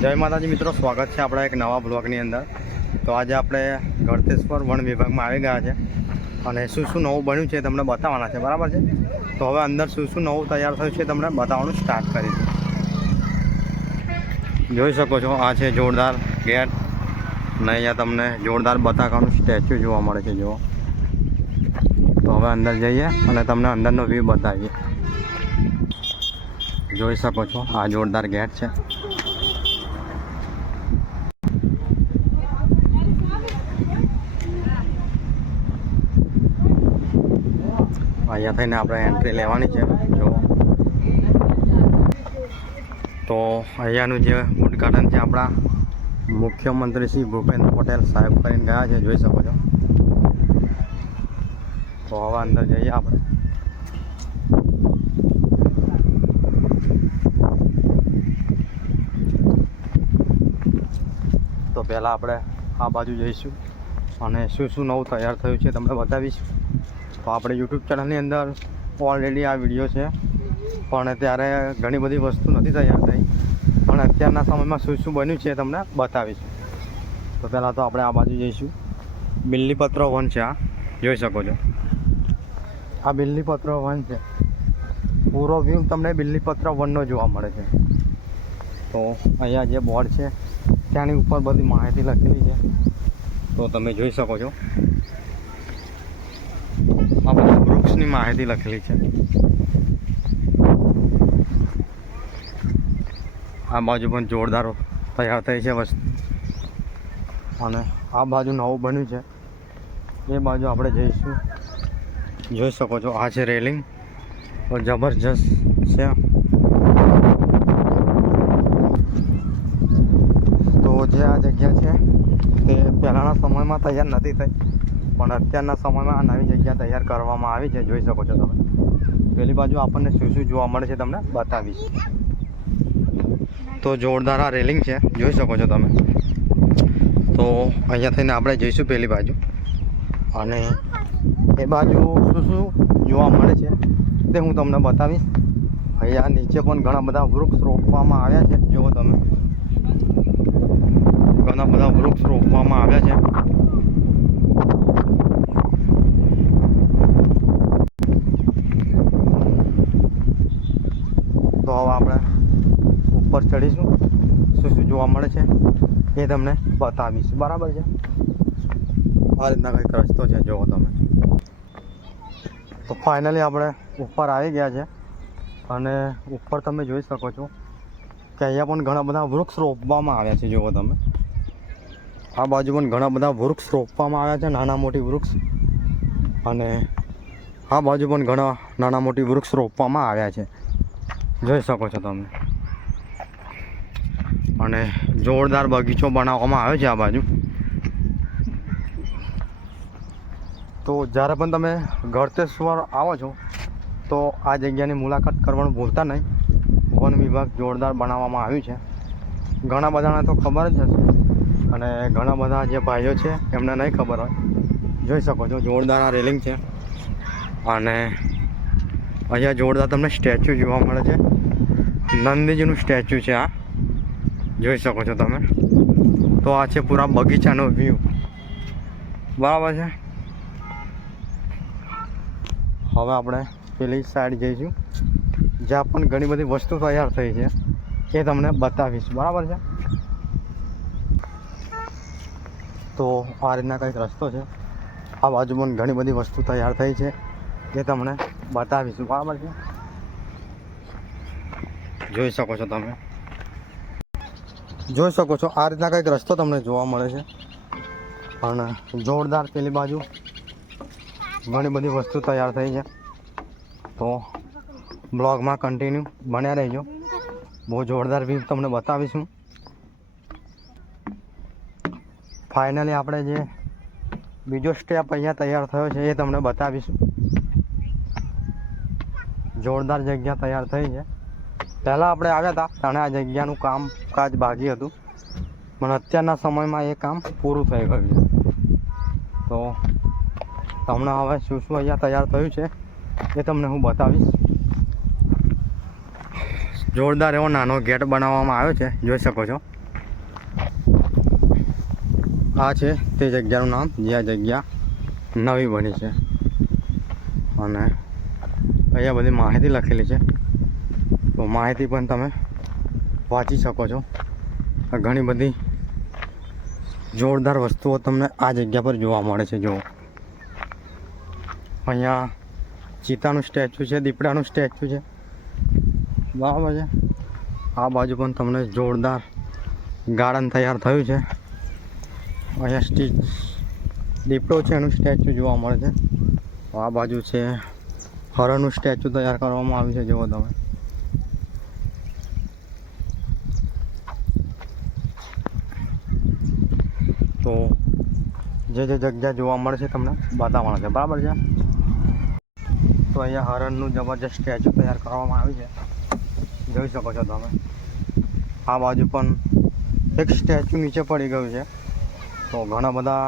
જય માતાજી મિત્રો, સ્વાગત છે આપણા એક નવા બ્લોગની અંદર। તો આજે આપણે ગળતેશ્વર વન વિભાગમાં આવી ગયા છે અને શું શું નવું બન્યું છે તમને બતાવવાના છે, બરાબર છે। તો હવે અંદર શું શું નવું તૈયાર થયું છે તમને બતાવવાનું સ્ટાર્ટ કરીશું। જોઈ શકો છો, આ છે જોરદાર ગેટ અને અહીંયા તમને જોરદાર બટાકાનું સ્ટેચ્યુ જોવા મળે છે। જુઓ, તો હવે અંદર જઈએ અને તમને અંદરનો વ્યૂ બતાવીએ। જોઈ શકો છો, આ જોરદાર ગેટ છે। અહીંયા થઈને આપણે એન્ટ્રી લેવાની છે। જો તો અહીંયાનું જે ઉદ્ઘાટન છે આપણા મુખ્યમંત્રી શ્રી ભૂપેન્દ્ર પટેલ સાહેબ કરીને ગયા છે, જોઈ શકો છો। તો હવે અંદર જઈએ આપણે। તો પહેલાં આપણે આ બાજુ જઈશું અને શું શું નવું તૈયાર થયું છે તમને બતાવીશ। તો આપણે યુટ્યુબ ચેનલની અંદર ઓલરેડી આ વિડીયો છે, પણ ત્યારે ઘણી બધી વસ્તુ નથી તૈયાર થઈ, પણ અત્યારના સમયમાં શું શું બન્યું છે તમને બતાવીશું। તો પહેલાં તો આપણે આ બાજુ જઈશું। બિલ્લીપત્ર વન છે, આ જોઈ શકો છો, આ બિલ્લીપત્ર વન છે। પૂરો વ્યૂ તમને બિલ્લીપત્ર વનનો જોવા મળે છે। તો અહીંયા જે બોર્ડ છે ત્યાંની ઉપર બધી માહિતી લખેલી છે, તો તમે જોઈ શકો છો। આ બધા વૃક્ષની માહિતી લખેલી છે। આ બાજુ પણ જોરદાર તૈયાર થઈ છે વસ્તુ, અને આ બાજુ નવું બન્યું છે એ બાજુ આપણે જઈશું। જોઈ શકો છો, આ છે રેલિંગ, જબરજસ્ત છે। તો જે આ જગ્યા છે તે પહેલાંના સમયમાં તૈયાર નથી થઈ, પણ અત્યારના સમયમાં આ નવી જગ્યા તૈયાર કરવામાં આવી છે, જોઈ શકો છો તમે। પેલી બાજુ આપણને શું શું જોવા મળે છે તમને બતાવીશ। તો જોરદાર આ રેલિંગ છે, જોઈ શકો છો તમે। તો અહીંયા થઈને આપણે જઈશું પેલી બાજુ, અને એ બાજુ શું શું જોવા મળે છે તે હું તમને બતાવીશ। અહીંયા નીચે પણ ઘણા બધા વૃક્ષ રોપવામાં આવ્યા છે, જુઓ તમે, ઘણા બધા વૃક્ષ રોપવામાં આવ્યા છે। તો હવે આપણે ઉપર ચડીશું, શું શું જોવા મળે છે એ તમને બતાવીશ, બરાબર છે। આ રીતના કંઈક રસ્તો છે, જુઓ તમે। તો ફાઇનલી આપણે ઉપર આવી ગયા છે, અને ઉપર તમે જોઈ શકો છો કે અહીંયા પણ ઘણા બધા વૃક્ષ રોપવામાં આવ્યા છે, જુઓ તમે। આ બાજુ પણ ઘણા બધા વૃક્ષ રોપવામાં આવ્યા છે, નાના મોટી વૃક્ષ, અને આ બાજુ પણ ઘણા નાના મોટી વૃક્ષ રોપવામાં આવ્યા છે, જોઈ શકો છો તમે। અને જોરદાર બગીચો બનાવવામાં આવ્યો છે આ બાજુ। તો જ્યારે પણ તમે ગળતેશ્વર આવો છો તો આ જગ્યાની મુલાકાત કરવાનું ભૂલતા નહીં। વન વિભાગ જોરદાર બનાવવામાં આવ્યું છે, ઘણા બધાને તો ખબર જ હશે, અને ઘણા બધા જે ભાઈઓ છે એમને નહીં ખબર હોય। જોઈ શકો છો, જોરદાર આ રેલિંગ છે, અને અહીંયા જોરદાર તમને સ્ટેચ્યુ જોવા મળે છે, નંદીજીનું સ્ટેચ્યુ છે આ, જોઈ શકો છો તમે। તો આ છે પૂરા બગીચાનો વ્યૂ, બરાબર છે। હવે આપણે પેલી સાઈડ જઈશું, જ્યાં પણ ઘણી બધી વસ્તુ તૈયાર થઈ છે એ તમને બતાવીશ, બરાબર છે। તો આ રીતના કંઈક રસ્તો છે, આ બાજુ પણ ઘણી બધી વસ્તુ તૈયાર થઈ છે એ તમને બતાવીશું, બરાબર છે। જોઈ શકો છો તમે, જોઈ શકો છો, આ રીતના કંઈક રસ્તો તમને જોવા મળે છે, અને જોરદાર પેલી બાજુ ઘણી બધી વસ્તુ તૈયાર થઈ છે। તો બ્લોગમાં કન્ટિન્યુ બન્યા રહેજો, બહુ જોરદાર વ્યૂ તમને બતાવીશું। ફાઇનલી આપણે જે બીજો સ્ટેપ અહીંયા તૈયાર થયો છે એ તમને બતાવીશું। જોરદાર જગ્યા તૈયાર થઈ છે। પહેલાં આપણે આવ્યા હતા ત્યારે આ જગ્યાનું કામકાજ બાકી હતું, પણ અત્યારના સમયમાં એ કામ પૂરું થઈ ગયું છે। તો તમને હવે શું શું અહીંયા તૈયાર થયું છે એ તમને હું બતાવીશ। જોરદાર એવો નાનો ગેટ બનાવવામાં આવ્યો છે, જોઈ શકો છો। આ છે તે જગ્યાનું નામ, જે આ જગ્યા નવી બની છે. અને અહીંયા બધી માહિતી લખેલી છે, તો માહિતી પણ તમે વાંચી શકો છો. ઘણી બધી જોરદાર વસ્તુઓ તમને આ જગ્યા પર જોવા મળે છે. જુઓ, અહીંયા ચિત્તાનું સ્ટેચ્યુ છે, દીપડાનું સ્ટેચ્યુ છે, બરાબર છે. આ બાજુ પણ તમને જોરદાર ગાર્ડન તૈયાર થયું છે. અહીંયા દીપડો છે એનું સ્ટેચ્યુ જોવા મળે છે. આ બાજુ છે હરણનું સ્ટેચ્યુ તૈયાર કરવામાં આવ્યું છે. જુઓ તમે, તો જે જગ્યા જોવા મળે છે તમને બતાવવાનું છે, બરાબર છે. તો અહીંયા હરણનું જબરજસ્ત સ્ટેચ્યુ તૈયાર કરવામાં આવ્યું છે, જોઈ શકો છો તમે. આ બાજુ પણ એક સ્ટેચ્યુ નીચે પડી ગયું છે. તો ઘણા બધા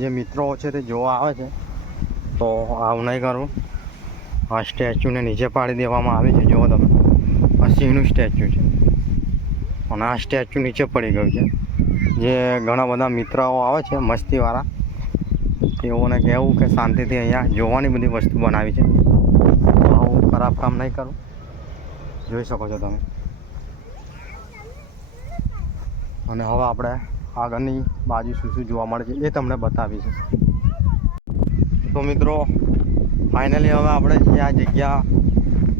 જે મિત્રો છે તે જોવા આવે છે, તો આવું નહીં કરવું. આ સ્ટેચ્યુને નીચે પાડી દેવામાં આવે છે. જુઓ તમે, આ સિંહનું સ્ટેચ્યુ છે અને આ સ્ટેચ્યુ નીચે પડી ગયું છે. જે ઘણા બધા મિત્રો આવે છે મસ્તીવાળા, તેઓને કહેવું કે શાંતિથી અહીંયા જોવાની બધી વસ્તુ બનાવી છે, આવું ખરાબ કામ નહીં કરું. જોઈ શકો છો તમે. અને હવે આપણે આગળની બાજુ શું શું જોવા મળે છે એ તમને બતાવીશું. તો મિત્રો, ફાઇનલી હવે આપણે જે આ જગ્યા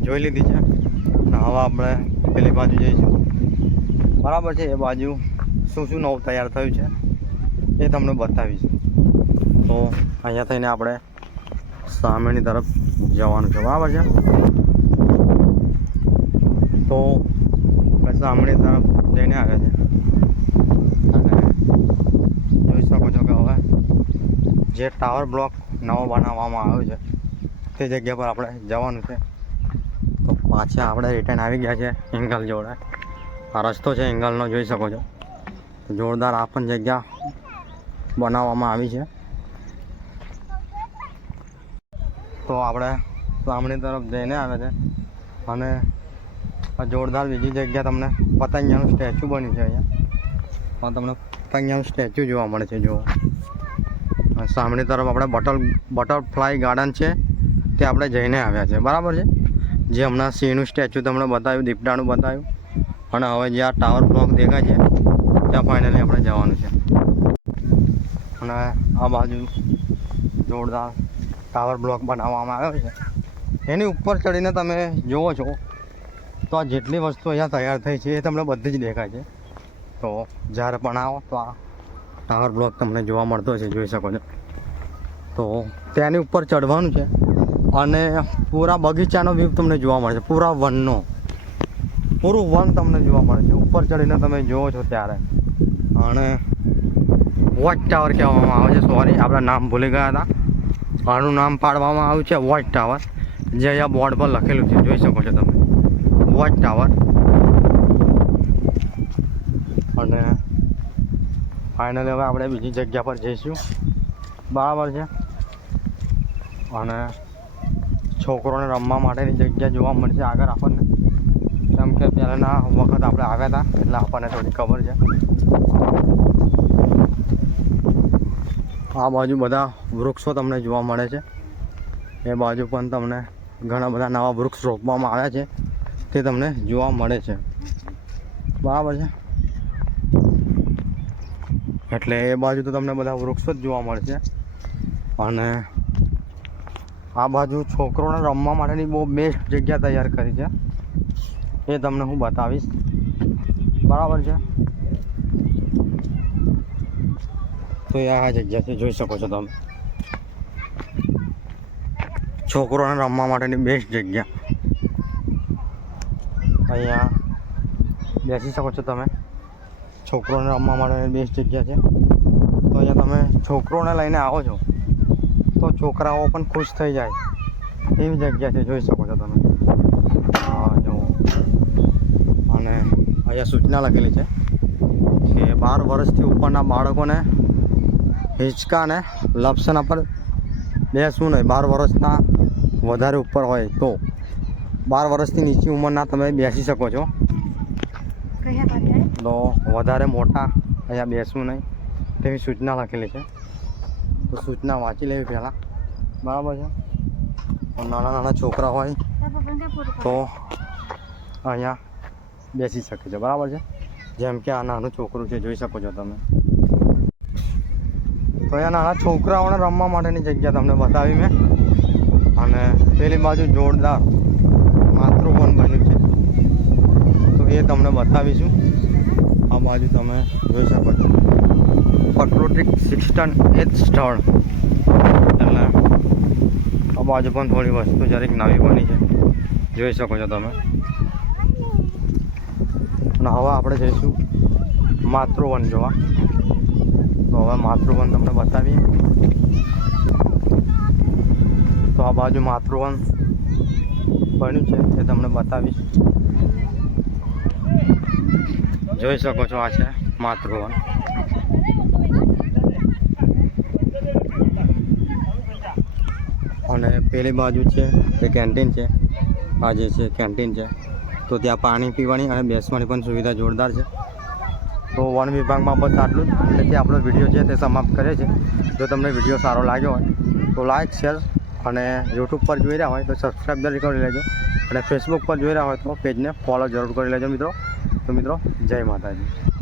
જોઈ લીધી છે, અને હવે આપણે પેલી બાજુ જઈશું, બરાબર છે. એ બાજુ શું શું નવું તૈયાર થયું છે એ તમને બતાવીશું. તો અહીંયા થઈને આપણે સામેની તરફ જવાનું છે, બરાબર છે. તો સામેની તરફ જઈને આવે છે, અને જોઈ શકો છો કે હવે જે ટાવર બ્લોક નવો બનાવવામાં આવ્યો છે તે જગ્યા પર આપણે જવાનું છે. તો પાછા આપણે રિટર્ન આવી ગયા છે એંગલ જોડે. આ રસ્તો છે એંગલનો, જોઈ શકો છો. જોરદાર આ પણ જગ્યા બનાવવામાં આવી છે. તો આપણે સામેની તરફ જઈને આવે છે, અને આ જોરદાર બીજી જગ્યા તમને પતંગિયાનું સ્ટેચ્યુ બન્યું છે. અહીંયા તમને પતંગિયાનું સ્ટેચ્યુ જોવા મળે છે. જુઓ, સામેની તરફ આપણે બટરફ્લાય ગાર્ડન છે તે આપણે જઈને આવ્યા છે, બરાબર છે. જે હમણાં સિંહનું સ્ટેચ્યુ તમને બતાવ્યું, દીપડાનું બતાવ્યું, અને હવે જે આ ટાવર બ્લોક દેખાય છે ત્યાં ફાઇનલી આપણે જવાનું છે. અને આ બાજુ જોરદાર ટાવર બ્લોક બનાવવામાં આવ્યો છે. એની ઉપર ચડીને તમે જુઓ છો તો આ જેટલી વસ્તુ અહીંયા તૈયાર થઈ છે એ તમને બધી જ દેખાય છે. તો જ્યારે પણ આવો તો આ ટાવર બ્લોક તમને જોવા મળતો હશે, જોઈ શકો છો. તો તેની ઉપર ચડવાનું છે, અને પૂરા બગીચાનો વ્યૂ તમને જોવા મળે છે. પૂરા વનનો, પૂરું વન તમને જોવા મળે છે ઉપર ચડીને તમે જુઓ છો ત્યારે. અને વોચ ટાવર કહેવામાં આવે છે. સોરી, આપણે નામ ભૂલી ગયા હતા. આનું નામ પાડવામાં આવ્યું છે વોચ ટાવર, જે અહીંયા બોર્ડ પર લખેલું છે, જોઈ શકો છો તમે, વોચ ટાવર. અને ફાઇનલી હવે આપણે બીજી જગ્યા પર જઈશું, બરાબર છે. અને છોકરોને રમવા માટેની જગ્યા જોવા મળશે આગળ આપણને, કેમ કે પહેલાંના વખત આપણે આવ્યા હતા એટલે આપણને થોડી ખબર છે. આ બાજુ બધા વૃક્ષો તમને જોવા મળે છે. એ બાજુ પણ તમને ઘણા બધા નવા વૃક્ષ રોપવામાં આવ્યા છે તે તમને જોવા મળે છે, બરાબર છે. એટલે એ બાજુ તો તમને બધા વૃક્ષો જ જોવા મળે છે. અને આ બાજુ છોકરોને રમવા માટેની બહુ બેસ્ટ જગ્યા તૈયાર કરી છે, એ તમને હું બતાવીશ, બરાબર છે. તો આ જગ્યા છે, જોઈ શકો છો તમે. છોકરોને રમવા માટેની બેસ્ટ જગ્યા. અહીંયા બેસી શકો છો તમે. છોકરોને રમવા માટેની બેસ્ટ જગ્યા છે. તો અહીંયા તમે છોકરોને લઈને આવો છો તો છોકરાઓ પણ ખુશ થઈ જાય એવી જગ્યા છે, જોઈ શકો છો તમે. જો અને અહીંયા સૂચના લખેલી છે કે 12 વર્ષથી ઉપરના બાળકોને હિંચકાને લપસણા પર બેસવું નહીં. 12 વર્ષના વધારે ઉપર હોય તો 12 વર્ષથી નીચી ઉંમરના તમે બેસી શકો છો. તો વધારે મોટા અહીંયા બેસવું નહીં તેવી સૂચના લખેલી છે. તો સૂચના વાંચી લેવી પહેલાં, બરાબર છે. નાના નાના છોકરા હોય તો અહીંયા બેસી શકે છે, બરાબર છે. જેમ કે આ નાનું છોકરું છે, જોઈ શકો છો તમે. તો અહીંયા નાના છોકરાઓને રમવા માટેની જગ્યા તમને બતાવી મેં. અને પેલી બાજુ જોરદાર માતૃવન બન્યું છે, તો એ તમને બતાવીશું. આ બાજુ તમે જોઈ શકો છો પ્રાકૃતિક શિક્ષણ એ જ સ્થળ. એટલે આ બાજુ પણ થોડી વસ્તુ જરીક નવી બની છે, જોઈ શકો છો તમે. અને હવે આપણે જઈશું માતૃવન જોવા. તો હવે માતૃવન તમને બતાવીએ. તો આ બાજુ માતૃવન બન્યું છે એ તમને બતાવીશ. જોઈ શકો છો આ છે માતૃવન. અને પેલી બાજુ છે તે કેન્ટીન છે. આ જે છે કેન્ટીન છે, તો ત્યાં પાણી પીવાની અને બેસવાની પણ સુવિધા જોરદાર છે. તો વન વિભાગમાં બસ આટલું જ. એટલે આપણો વિડીયો છે તે સમાપ્ત કરે છે. જો તમને વિડીયો સારો લાગ્યો હોય તો લાઇક, શેર અને યુટ્યુબ પર જોઈ રહ્યા હોય તો સબસ્ક્રાઈબ જરૂર કરી લેજો. અને ફેસબુક પર જોઈ રહ્યા હોય તો પેજને ફોલો જરૂર કરી લેજો મિત્રો. તો મિત્રો, જય માતાજી.